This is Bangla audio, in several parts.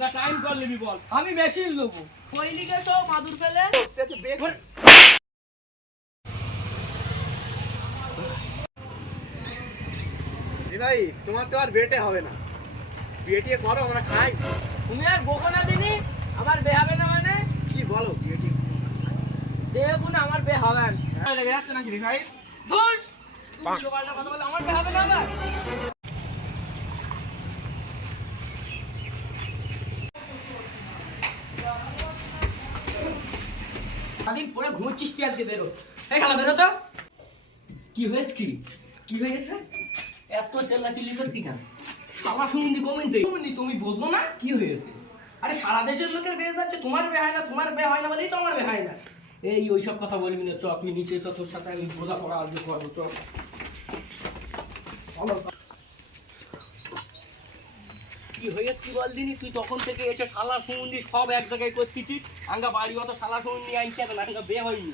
না টাইম কর নিবি বল। আমি মেশিন নেব। কইলিকে তো মাদুর পেলে এ ভাই তোমার তো আর বেটে হবে না। বিয়ে টিয়ে করো আমরা খাই। তুমি আর বকো না দিনি আমার বে হবে না মানে? কি বলো বিয়ে টিয়ে দেখুন আমার বে হবে না। লেগে যাচ্ছে নাকি রে ভাই? ধুস! তুমি উল্টো কথা বলে আমার বে হবে না সারাদিন পরে ঘুমোচ্ছিস তুই আজকে, বেরো। এই খালা, বেরো তো। কি হয়েছে কি? কি হয়েছে এত চেল্লাচিল্লি করতি কেন? শালা শুনলি কমেন্টে শুনলি তুমি বোঝো না কি হয়েছে? আরে সারা দেশের লোকের বিয়ে যাচ্ছে, তোমার বিয়ে হয় না, তোমার বিয়ে হয় না বলেই তো আমার বিয়ে হয় না। এই ওইসব কথা বলবি না, চ, তুই নিচে চ, তোর সাথে আমি বোঝাপড়া আজকে করব, চ। চলো। কি হয়েছে কি বলদিনি তুই তখন থেকে এসে শালা শুনলি সব এক জায়গায় করতেছিস। আঙ্গা বাড়ি অত শালা শুনলি আনতে হবে না আঙ্গা বিয়ে হয়নি।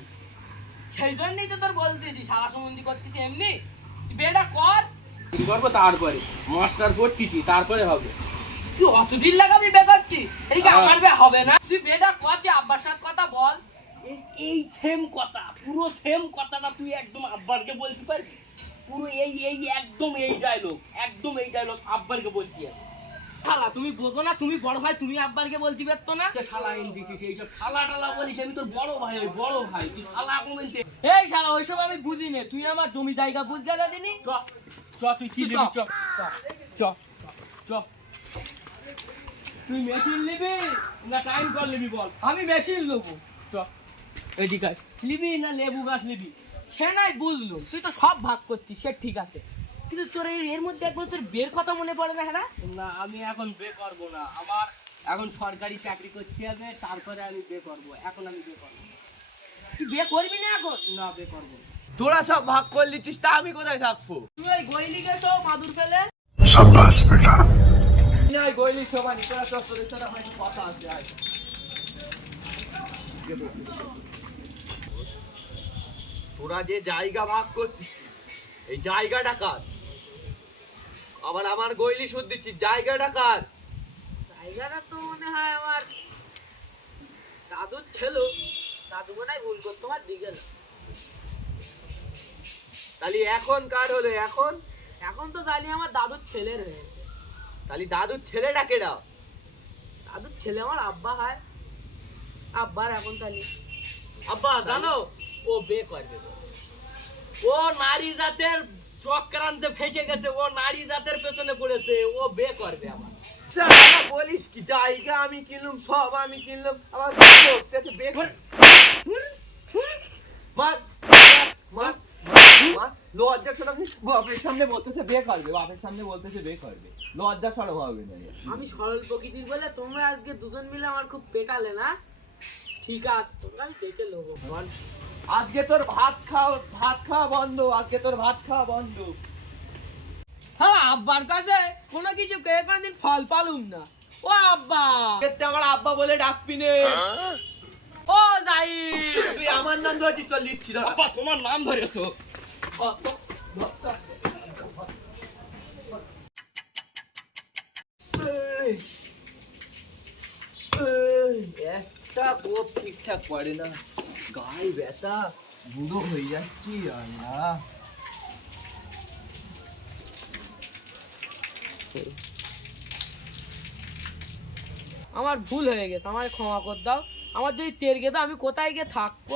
সেই জন্যই তো তোর বলতেছি শালা সম্বন্ধি করতেছি এমনি? তুই বিয়েটা কর। তুই করব তারপরে? মাস্টার করতেছি তারপরে হবে। তুই অতদিন লাগাবি বিয়ে করছিস এদিকে হ্যাঁ। আমার বিয়ে হবে না? তুই বিয়েটা কর যে আব্বার সাথে কথা বল। এই- এই সেম কথা পুরো সেম কথাটা তুই একদম আব্বারকে বলতে পারবি? পুরো এই এই একদম এই ডায়লগ একদম এই ডায়লগ আব্বারকে বলতে হবে শালা, তুমি বোঝো না, তুমি বড় ভাই, তুমি আব্বারকে বলতে পারতো না? শালা এইসব শালা টালা বলিস, আমি তোর বড় ভাই, ওই বড় ভাই, তুই শালা কমেন্টে। এই শালা, ওইসব আমি বুঝি তুই আমার জমি জায়গা দিনি? চ চ, তুই কি নিবি, চ চ চ তুই মেশিন নিবি না টাইম কল নিবি বল? আমি মেশিন নেব। চ, এদিকে নিবি না লেবু গাছ নিবি? সে নাই বুঝলো, তুই তো সব ভাগ করছিস, সে ঠিক আছে। কিন্তু তোর এর মধ্যে একবার তোর বের কথা মনে পড়ে না হ্যাঁ না আমি এখন বে করব না। আমার এখন সরকারি চাকরি করতে হবে তারপরে আমি বে করব। এখন আমি বে করব তুই বে করবি না এখন? না বে করব তোরা সব ভাগ করে লিচিস তা আমি কোথায় থাকব? তুই ওই গইলিকে তো মাদুর পেলে সাব্বাস বেটা। নাই ওই গইলি সবাই তোরা তো তোর সরে হয় কথা আছে আয়। তোরা যে জায়গা ভাগ করছিস এই জায়গাটা কার? আবার আমার গইলি সুদ দিচ্ছি জায়গাটা কার? জায়গাটা তো মনে হয় আমার দাদুর ছিল। দাদু মনে ভুল করতো আমার দিকে না। তাহলে এখন কার হলো? এখন? এখন তো জানি আমার দাদুর ছেলের হয়েছে। তাহলে দাদুর ছেলেটা কেডা? দাদুর ছেলে আমার আব্বা হয়। আব্বার এখন তাহলে। আব্বা জানো? ও বে করবে। ও নারী জাতের চক্রান্তে ফেসে গেছে ও নারী জাতের পেছনে পড়েছে ও বে করবে আমার। বলিস কি জায়গা আমি কিনলাম সব আমি কিনলাম আবার করতে আছে বে কর। মার মার মার লজ্জা সরম বাপের সামনে বলতেছে বে করবে বাপের সামনে বলতেছে বে করবে। লজ্জা সরম হবে না আমি সরল প্রকৃতির বলে তোমরা আজকে দুজন মিলে আমার খুব পেটালে না? ঠিক আছে তোমরা আমি দেখে নেব বল। আজকে তোর ভাত খাওয়া ভাত খাওয়া বন্ধ আজকে তোর ভাত খাওয়া বন্ধ। হ্যাঁ আব্বার কাছে কোনো কিছু কে কোনদিন ফল পালুম না। ও আব্বা। আজকে আমার আব্বা বলে ডাকবি নে। ও যাই তুই আমার নাম ধরেছিস লিখছি ধর আব্বা তোমার নাম ধরেছো? একটা কোপ ঠিকঠাক পড়ে না। গায়ে ব্যথা বুড়ো হয়ে যাচ্ছি আল্লাহ আমার ভুল হয়ে গেছে আমার ক্ষমা করে দাও। আমার যদি তের গেতো আমি কোথায় গিয়ে থাকব?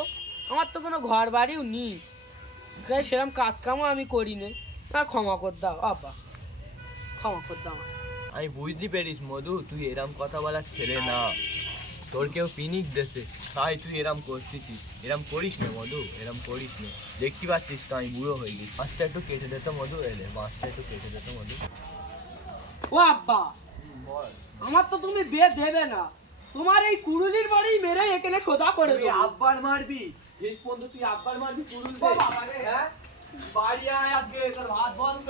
আমার তো কোনো ঘর বাড়িও নেই। সেরকম কাজ কামও আমি করি নে তা ক্ষমা করে দাও আব্বা। ক্ষমা কর দাও আমি বুঝতে পেরিস মধু তুই এরম কথা বলার ছেলে না। তোর কেউ পিনিক দেশে তাই তুই এরম করতেছিস এরম করিস না মধু এরম করিস না। দেখতে পাচ্ছিস তো আমি বুড়ো হয়ে গেছি। মাছটা একটু কেটে দিত মধু এলে মাছটা একটু কেটে দিত মধু। ও আব্বা আমার তো তুমি বিয়ে দেবে না। তোমার এই কুড়ুলির বাড়ি মেরে এখানে সোজা করে দেবো। আব্বার মারবি? শেষ পর্যন্ত তুই আব্বার মারবি রে। হ্যাঁ? বাড়ি আয় আজকে তোর ভাত বন্ধ।